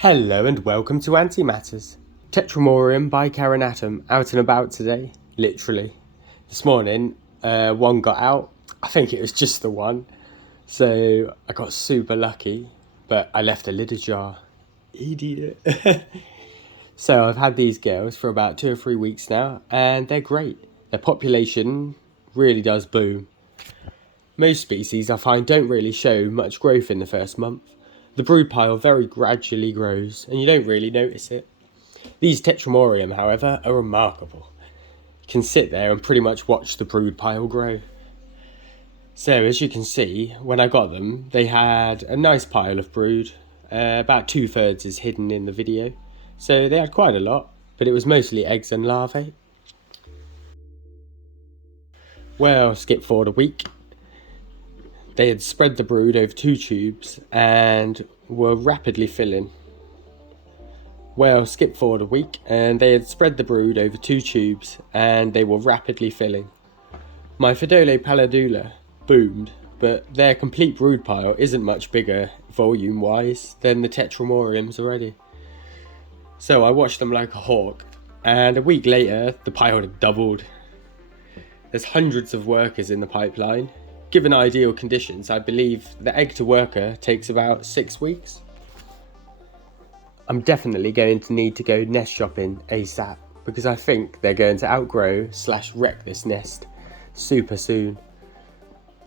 Hello and welcome to Antimatters. Tetramorium bicarinatum out and about today, literally. This morning, one got out. I think it was just the one. So I got super lucky, but I left the lid ajar. Idiot. So I've had these girls for about 2 or 3 weeks now, and they're great. Their population really does boom. Most species I find don't really show much growth in the first month. The brood pile very gradually grows, and you don't really notice it. These Tetramorium, however, are remarkable. You can sit there and pretty much watch the brood pile grow. So as you can see, when I got them, they had a nice pile of brood. About 2/3 is hidden in the video. So they had quite a lot, but it was mostly eggs and larvae. Well, skip forward a week. They had spread the brood over 2 tubes and were rapidly filling. Well, skip forward a week and they had spread the brood over 2 tubes and they were rapidly filling. My pheidole pallidula boomed, but their complete brood pile isn't much bigger volume wise than the Tetramoriums already. So I watched them like a hawk, and a week later the pile had doubled. There's hundreds of workers in the pipeline. Given ideal conditions, I believe the egg to worker takes about 6 weeks. I'm definitely going to need to go nest shopping ASAP, because I think they're going to outgrow/wreck this nest super soon,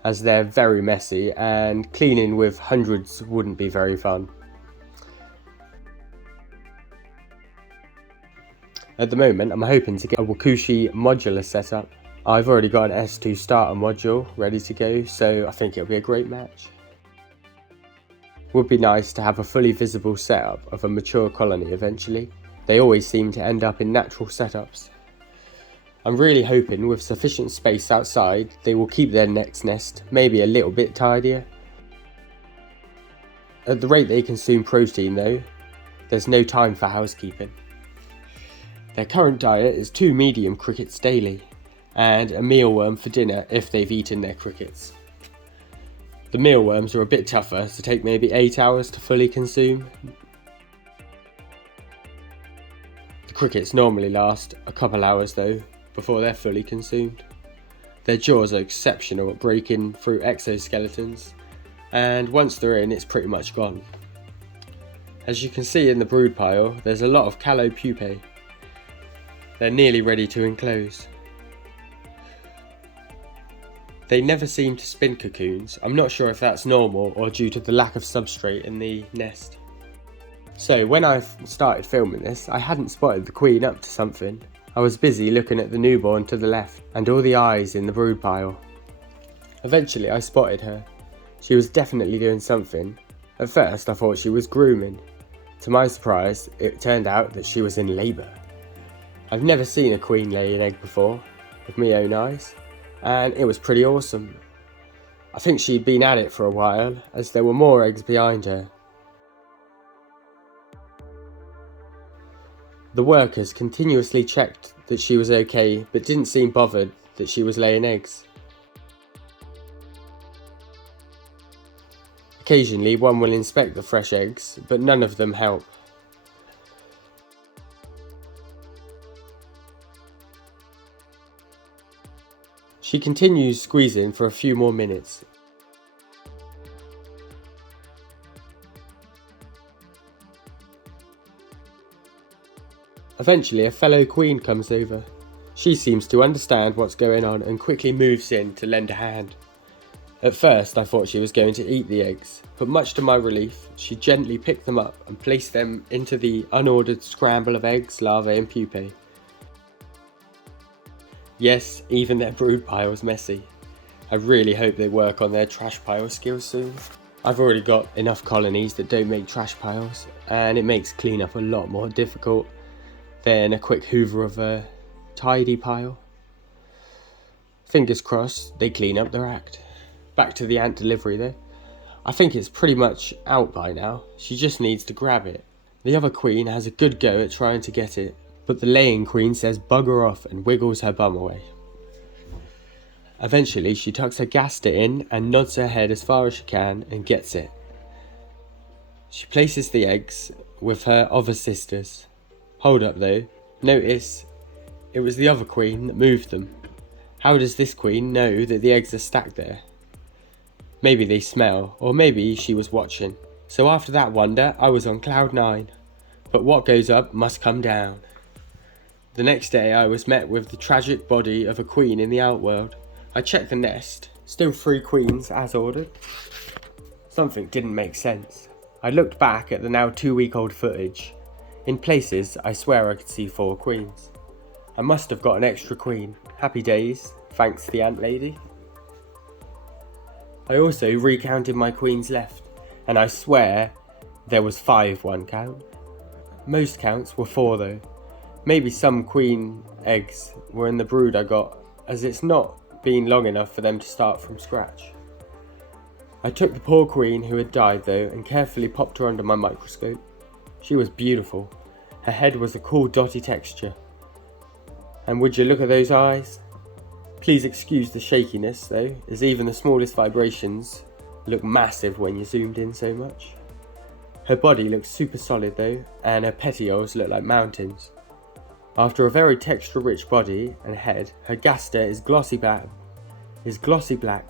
as they're very messy and cleaning with hundreds wouldn't be very fun. At the moment, I'm hoping to get a Wakushi modular setup. I've already got an S2 starter module ready to go, so I think it'll be a great match. Would be nice to have a fully visible setup of a mature colony eventually. They always seem to end up in natural setups. I'm really hoping with sufficient space outside, they will keep their next nest maybe a little bit tidier. At the rate they consume protein though, there's no time for housekeeping. Their current diet is 2 medium crickets daily, and a mealworm for dinner if they've eaten their crickets. The mealworms are a bit tougher, to take maybe 8 hours to fully consume. The crickets normally last a couple hours though, before they're fully consumed. Their jaws are exceptional at breaking through exoskeletons, and once they're in, it's pretty much gone. As you can see in the brood pile, there's a lot of callow pupae. They're nearly ready to enclose. They never seem to spin cocoons. I'm not sure if that's normal or due to the lack of substrate in the nest. So when I started filming this, I hadn't spotted the queen up to something. I was busy looking at the newborn to the left and all the eyes in the brood pile. Eventually I spotted her. She was definitely doing something. At first I thought she was grooming. To my surprise, it turned out that she was in labour. I've never seen a queen lay an egg before, with my own eyes, and it was pretty awesome. I think she'd been at it for a while, as there were more eggs behind her. The workers continuously checked that she was okay, but didn't seem bothered that she was laying eggs. Occasionally one will inspect the fresh eggs, but none of them help. She continues squeezing for a few more minutes. Eventually a fellow queen comes over. She seems to understand what's going on and quickly moves in to lend a hand. At first I thought she was going to eat the eggs, but much to my relief, she gently picked them up and placed them into the unordered scramble of eggs, larvae and pupae. Yes, even their brood pile was messy. I really hope they work on their trash pile skills soon. I've already got enough colonies that don't make trash piles, and it makes cleanup a lot more difficult than a quick hoover of a tidy pile. Fingers crossed they clean up their act. Back to the ant delivery though. I think it's pretty much out by now. She just needs to grab it. The other queen has a good go at trying to get it, but the laying queen says bugger off and wiggles her bum away. Eventually she tucks her gaster in and nods her head as far as she can and gets it. She places the eggs with her other sisters. Hold up though, notice it was the other queen that moved them. How does this queen know that the eggs are stacked there? Maybe they smell, or maybe she was watching. So after that wonder, I was on cloud 9. But what goes up must come down. The next day I was met with the tragic body of a queen in the outworld. I checked the nest, still 3 queens as ordered. Something didn't make sense. I looked back at the now 2-week-old footage. In places, I swear I could see 4 queens. I must have got an extra queen. Happy days, thanks to the ant lady. I also recounted my queens left, and I swear there was 5 one count. Most counts were 4 though. Maybe some queen eggs were in the brood I got, as it's not been long enough for them to start from scratch. I took the poor queen who had died though and carefully popped her under my microscope. She was beautiful. Her head was a cool dotty texture. And would you look at those eyes? Please excuse the shakiness though, as even the smallest vibrations look massive when you're zoomed in so much. Her body looks super solid though, and her petioles look like mountains. After a very texture-rich body and head, her gaster is glossy black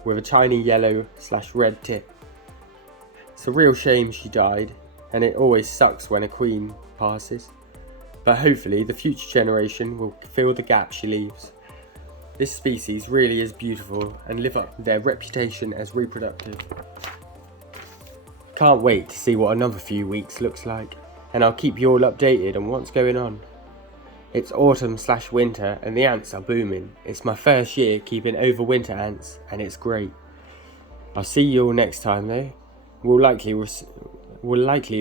with a tiny yellow/red tip. It's a real shame she died, and it always sucks when a queen passes. But hopefully the future generation will fill the gap she leaves. This species really is beautiful and live up to their reputation as reproductive. Can't wait to see what another few weeks looks like, and I'll keep you all updated on what's going on. It's autumn/winter and the ants are booming. It's my first year keeping overwinter ants and it's great. I'll see you all next time though. We'll likely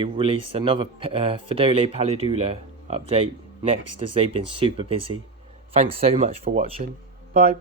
release another pheidole pallidula update next as they've been super busy. Thanks so much for watching. Bye.